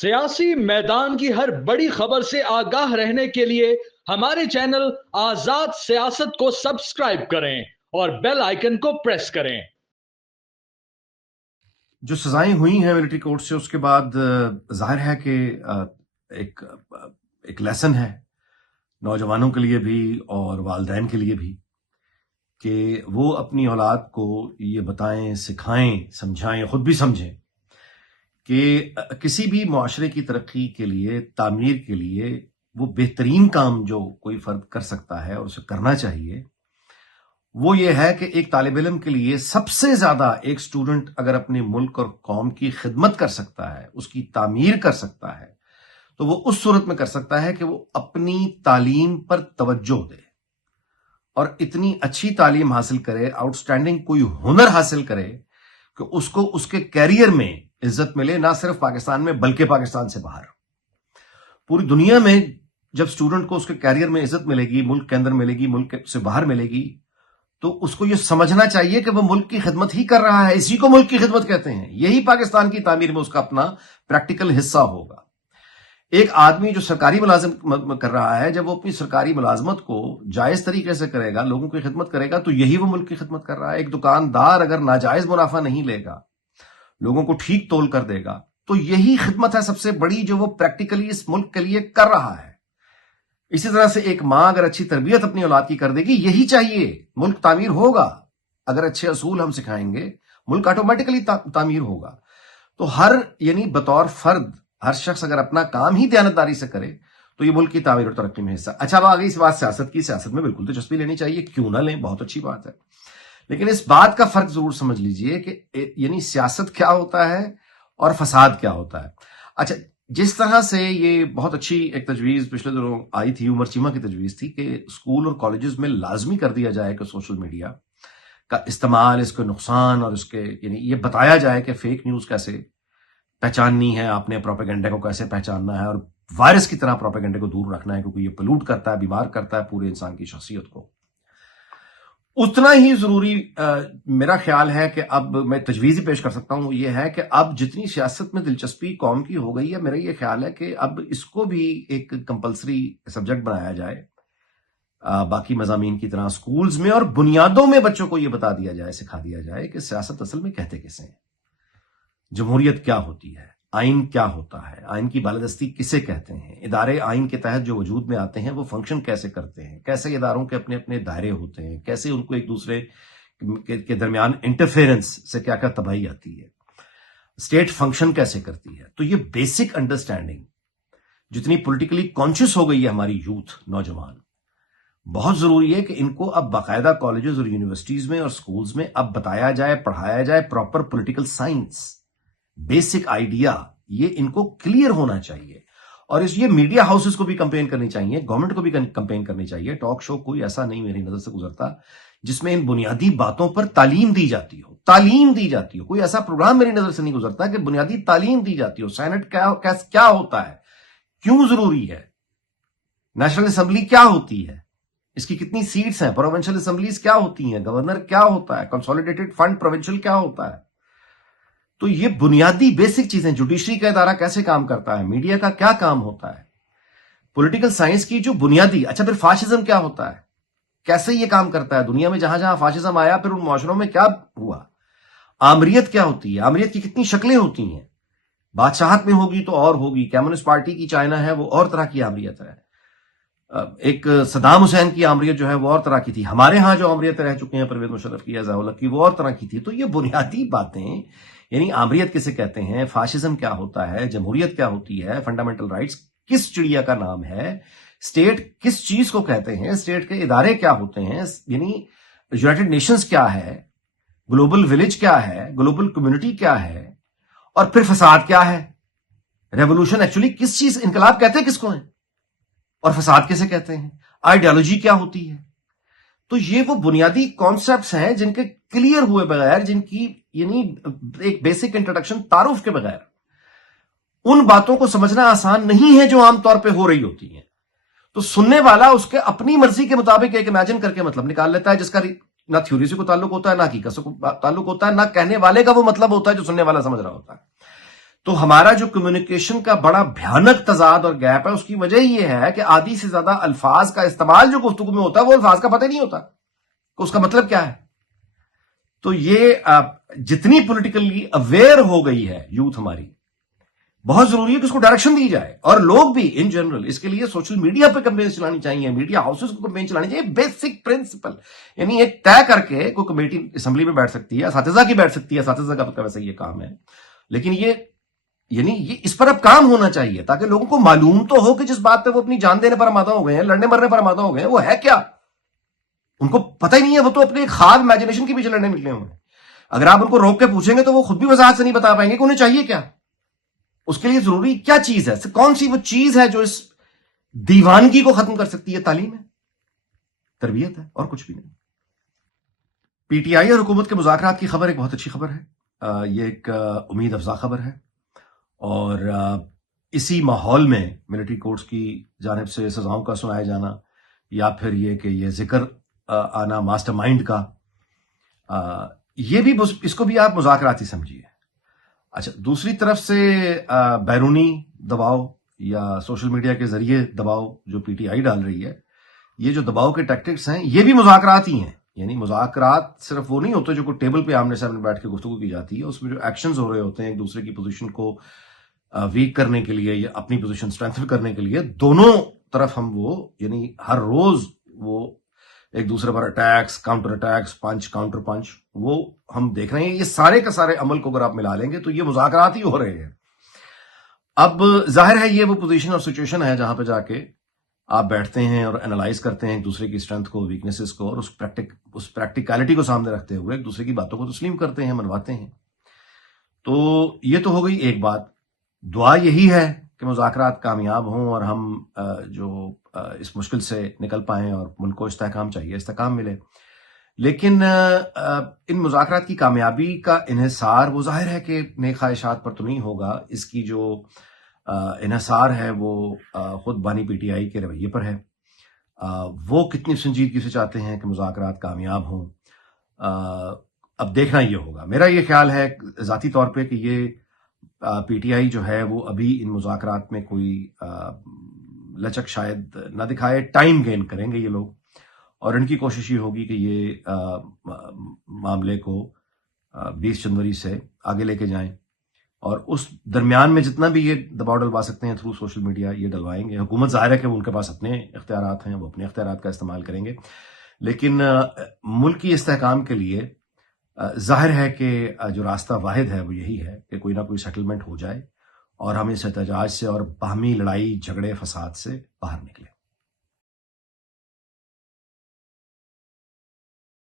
सियासी मैदान की हर बड़ी खबर से आगाह रहने के लिए हमारे चैनल आजाद सियासत को सब्सक्राइब करें और बेल आइकन को प्रेस करें। जो सजाएं हुई हैं मिलिट्री कोर्ट से, उसके बाद जाहिर है कि एक लेसन है नौजवानों के लिए भी और वालिदैन के लिए भी कि वो अपनी औलाद को ये बताएं, सिखाएं, समझाएं, खुद भी समझें कि किसी भी मुआशरे की तरक्की के लिए, तामीर के लिए वो बेहतरीन काम जो कोई फर्द कर सकता है और उसे करना चाहिए, वो ये है कि एक तालिब इल्म के लिए सबसे ज्यादा एक स्टूडेंट अगर अपने मुल्क और कौम की खिदमत कर सकता है, उसकी तामीर कर सकता है, तो वो उस सूरत में कर सकता है कि वो अपनी तालीम पर तवज्जो दे और इतनी अच्छी तालीम हासिल करे, आउटस्टैंडिंग कोई हुनर हासिल करे कि उसको उसके कैरियर में इज्जत मिले, ना सिर्फ पाकिस्तान में बल्कि पाकिस्तान से बाहर, पूरी दुनिया में। जब स्टूडेंट को उसके कैरियर में इज्जत मिलेगी, मुल्क के अंदर मिलेगी, मुल्क से बाहर मिलेगी, तो उसको ये समझना चाहिए कि वो मुल्क की खिदमत ही कर रहा है। इसी को मुल्क की खिदमत कहते हैं। यही पाकिस्तान की तामीर में उसका अपना प्रैक्टिकल हिस्सा होगा। एक आदमी जो सरकारी मुलाजिम कर रहा है, जब वो अपनी सरकारी मुलाजमत को जायज तरीके से करेगा, लोगों की खिदमत करेगा, तो यही वो मुल्क की खिदमत कर रहा है। एक दुकानदार अगर नाजायज मुनाफा नहीं लेगा, लोगों को ठीक तोल कर देगा, तो यही खिदमत है सबसे बड़ी जो वो प्रैक्टिकली इस मुल्क के लिए कर रहा है। इसी तरह से एक मां अगर अच्छी तरबियत अपनी औलाद की कर देगी, यही चाहिए, मुल्क तामीर होगा। अगर अच्छे असूल हम सिखाएंगे, मुल्क ऑटोमेटिकली तामीर होगा। तो यानी बतौर फर्द हर शख्स अगर अपना काम ही दयानतदारी से करे, तो ये मुल्क की तामीर और तरक्की में हिस्सा। अच्छा, अब आ गई इस बात सियासत की। सियासत में बिल्कुल दिलचस्पी लेनी चाहिए, क्यों ना लें, बहुत अच्छी बात है। लेकिन इस बात का फर्क जरूर समझ लीजिए कि यानी सियासत क्या होता है और फसाद क्या होता है। अच्छा, जिस तरह से ये बहुत अच्छी एक तजवीज पिछले दिनों आई थी, उमर चीमा की तजवीज थी कि स्कूल और कॉलेजेस में लाजमी कर दिया जाए कि सोशल मीडिया का इस्तेमाल, इसके नुकसान और इसके यानी ये बताया जाए कि फेक न्यूज कैसे पहचाननी है, आपने प्रोपेगेंडा को कैसे पहचानना है और वायरस की तरह प्रोपेगेंडा को दूर रखना है, क्योंकि ये पोल्यूट करता है, बीमार करता है पूरे इंसान की शख्सियत को। उतना ही जरूरी मेरा ख्याल है कि अब मैं तजवीज ही पेश कर सकता हूं, यह है कि अब जितनी सियासत में दिलचस्पी कौम की हो गई है, मेरा यह ख्याल है कि अब इसको भी एक कंपलसरी सब्जेक्ट बनाया जाए, बाकी मजामीन की तरह स्कूल्स में, और बुनियादों में बच्चों को यह बता दिया जाए, सिखा दिया जाए कि सियासत असल में कहते किसे हैं, जमहूरियत क्या होती है, आइन क्या होता है, आइन की बालादस्ती किसे कहते हैं, इदारे आइन के तहत जो वजूद में आते हैं वो फंक्शन कैसे करते हैं, कैसे इदारों के अपने अपने दायरे होते हैं, कैसे उनको एक दूसरे के दरमियान इंटरफेरेंस से क्या क्या तबाही आती है, स्टेट फंक्शन कैसे करती है। तो ये बेसिक अंडरस्टैंडिंग जितनी पॉलिटिकली कॉन्शियस हो गई है हमारी यूथ, नौजवान, बहुत जरूरी है कि इनको अब बाकायदा कॉलेजेस और यूनिवर्सिटीज में और स्कूल्स में अब बताया जाए, पढ़ाया जाए, proper political science, basic idea, ये इनको क्लियर होना चाहिए। और ये मीडिया हाउसेस को भी कंपेन करनी चाहिए, गवर्नमेंट को भी कंपेन करनी चाहिए। टॉक शो कोई ऐसा नहीं मेरी नजर से गुजरता जिसमें इन बुनियादी बातों पर तालीम दी जाती हो। कोई ऐसा प्रोग्राम मेरी नजर से नहीं गुजरता कि बुनियादी तालीम दी जाती हो। सेनेट क्या होता है, क्यों जरूरी है, नेशनल असेंबली क्या होती है, इसकी कितनी सीट्स हैं, प्रोविंशियल असेंबलीज क्या होती हैं, गवर्नर क्या होता है, कंसोलिडेटेड फंड प्रोविंशियल क्या होता है। तो ये बुनियादी बेसिक चीजें, जुडिशरी का इदारा कैसे काम करता है, मीडिया का क्या काम होता है, पॉलिटिकल साइंस की जो बुनियादी। अच्छा, फिर फाशिज्म क्या होता है, कैसे ये काम करता है, दुनिया में जहां जहां फाशिज्म आया फिर उन मुआशरों में क्या हुआ, आमरीत क्या होती है, आमरीत की कितनी शक्लें होती हैं, बादशाहत में होगी तो और होगी, कम्युनिस्ट पार्टी की चाइना है वो और तरह की आमरीत है, एक सदाम हुसैन की आमरीत जो है वो और तरह की थी, हमारे यहां जो आमरीत रह चुके हैं परवेज मुशर्रफ की, ज़िया-उल-हक की, वो और तरह की थी। तो ये बुनियादी बातें, यानी आमरीत किसे कहते हैं, फाशिज्म क्या होता है, जमहूरियत क्या होती है, फंडामेंटल राइट्स किस चिड़िया का नाम है, स्टेट किस चीज को कहते हैं, स्टेट के इदारे क्या होते हैं, यानी यूनाइटेड नेशंस क्या है, ग्लोबल विलेज क्या है, ग्लोबल कम्युनिटी क्या है, और फिर फसाद क्या है, रेवोल्यूशन एक्चुअली किस चीज, इनकलाब कहते हैं किसको है, और फसाद किसे कहते हैं, आइडियोलॉजी क्या होती है। तो ये वो बुनियादी कॉन्सेप्ट्स हैं जिनके क्लियर हुए बगैर, जिनकी यानी एक बेसिक इंट्रोडक्शन, तारुफ के बगैर उन बातों को समझना आसान नहीं है जो आमतौर पे हो रही होती हैं। तो सुनने वाला उसके अपनी मर्जी के मुताबिक एक इमेजिन करके मतलब निकाल लेता है, जिसका ना थ्योरी से कोई ताल्लुक होता है, ना हकीकत से कोई ताल्लुक होता है, ना कहने वाले का वो मतलब होता है जो सुनने वाला समझ रहा होता है। تو ہمارا جو کمیونیکیشن کا بڑا بھیانک تضاد اور گیپ ہے، اس کی وجہ یہ ہے کہ آدھی سے زیادہ الفاظ کا استعمال جو گفتگو میں ہوتا ہے وہ الفاظ کا پتہ نہیں ہوتا کہ اس کا مطلب کیا ہے. تو یہ جتنی پولیٹیکلی اویئر ہو گئی ہے یوتھ ہماری، بہت ضروری ہے کہ اس کو ڈائریکشن دی جائے، اور لوگ بھی ان جنرل اس کے لیے سوشل میڈیا پہ کمپین چلانی چاہیے، میڈیا ہاؤسز کو کمپین چلانی چاہیے. بیسک پرنسپل یعنی ایک طے کر کے کوئی کمیٹی اسمبلی میں بیٹھ سکتی ہے، اساتذہ کی بیٹھ سکتی ہے، اساتذہ کا ویسے یہ کام ہے، لیکن یہ اس پر اب کام ہونا چاہیے تاکہ لوگوں کو معلوم تو ہو کہ جس بات پہ وہ اپنی جان دینے پر آمادہ ہو گئے ہیں، لڑنے مرنے پر آمادہ ہو گئے ہیں، وہ ہے کیا. ان کو پتہ ہی نہیں ہے، وہ تو اپنے خواب امیجنیشن کے پیچھے لڑنے نکلے ہوئے ہیں. اگر آپ ان کو روک کے پوچھیں گے تو وہ خود بھی وضاحت سے نہیں بتا پائیں گے کہ انہیں چاہیے کیا. اس کے لیے ضروری کیا چیز ہے، کون سی وہ چیز ہے جو اس دیوانگی کو ختم کر سکتی ہے؟ تعلیم ہے، تربیت ہے، اور کچھ بھی نہیں. پی ٹی آئی اور حکومت کے مذاکرات کی خبر ایک بہت اچھی خبر ہے، یہ ایک امید افزا خبر ہے، اور اسی ماحول میں ملٹری کورٹس کی جانب سے سزاؤں کا سنایا جانا، یا پھر یہ کہ یہ ذکر آنا ماسٹر مائنڈ کا، یہ بھی اس کو بھی آپ مذاکرات ہی سمجھیے. اچھا، دوسری طرف سے بیرونی دباؤ یا سوشل میڈیا کے ذریعے دباؤ جو پی ٹی آئی ڈال رہی ہے، یہ جو دباؤ کے ٹیکٹکس ہیں یہ بھی مذاکرات ہی ہیں. یعنی مذاکرات صرف وہ نہیں ہوتے جو کوئی ٹیبل پہ آمنے سامنے بیٹھ کے گفتگو کی جاتی ہے، اس میں جو ایکشنز ہو رہے ہوتے ہیں ایک دوسرے کی پوزیشن کو ویک کرنے کے لیے یا اپنی پوزیشن اسٹرینتھن کرنے کے لیے، دونوں طرف ہم وہ یعنی ہر روز وہ ایک دوسرے پر اٹیکس، کاؤنٹر اٹیکس، پنچ کاؤنٹر پنچ، وہ ہم دیکھ رہے ہیں. یہ سارے کا سارے عمل کو اگر آپ ملا لیں گے تو یہ مذاکرات ہی ہو رہے ہیں. اب ظاہر ہے یہ وہ پوزیشن اور سچویشن ہے جہاں پہ جا کے آپ بیٹھتے ہیں اور انالائز کرتے ہیں ایک دوسرے کی اسٹرینتھ کو، ویکنیسز کو، اور اس پریکٹیکلٹی کو سامنے رکھتے ہوئے ایک دوسرے کی باتوں کو تسلیم کرتے ہیں، منواتے ہیں. تو یہ تو ہو گئی ایک بات. دعا یہی ہے کہ مذاکرات کامیاب ہوں اور ہم جو اس مشکل سے نکل پائیں، اور ملک کو استحکام چاہیے، استحکام ملے. لیکن ان مذاکرات کی کامیابی کا انحصار وہ ظاہر ہے کہ نیک خواہشات پر تو نہیں ہوگا. اس کی جو انحصار ہے وہ خود بانی پی ٹی آئی کے رویے پر ہے. وہ کتنی سنجیدگی سے چاہتے ہیں کہ مذاکرات کامیاب ہوں، اب دیکھنا یہ ہوگا. میرا یہ خیال ہے ذاتی طور پہ کہ یہ پی ٹی آئی جو ہے وہ ابھی ان مذاکرات میں کوئی لچک شاید نہ دکھائے. ٹائم گین کریں گے یہ لوگ، اور ان کی کوشش یہ ہوگی کہ یہ معاملے کو 20 جنوری سے آگے لے کے جائیں، اور اس درمیان میں جتنا بھی یہ دباؤ ڈلوا سکتے ہیں تھرو سوشل میڈیا یہ ڈلوائیں گے. حکومت ظاہر ہے کہ ان کے پاس اپنے اختیارات ہیں، وہ اپنے اختیارات کا استعمال کریں گے، لیکن ملک کی استحکام کے لیے ظاہر ہے کہ جو راستہ واحد ہے وہ یہی ہے کہ کوئی نہ کوئی سیٹلمنٹ ہو جائے اور ہم اس احتجاج سے اور باہمی لڑائی جھگڑے فساد سے باہر نکلیں.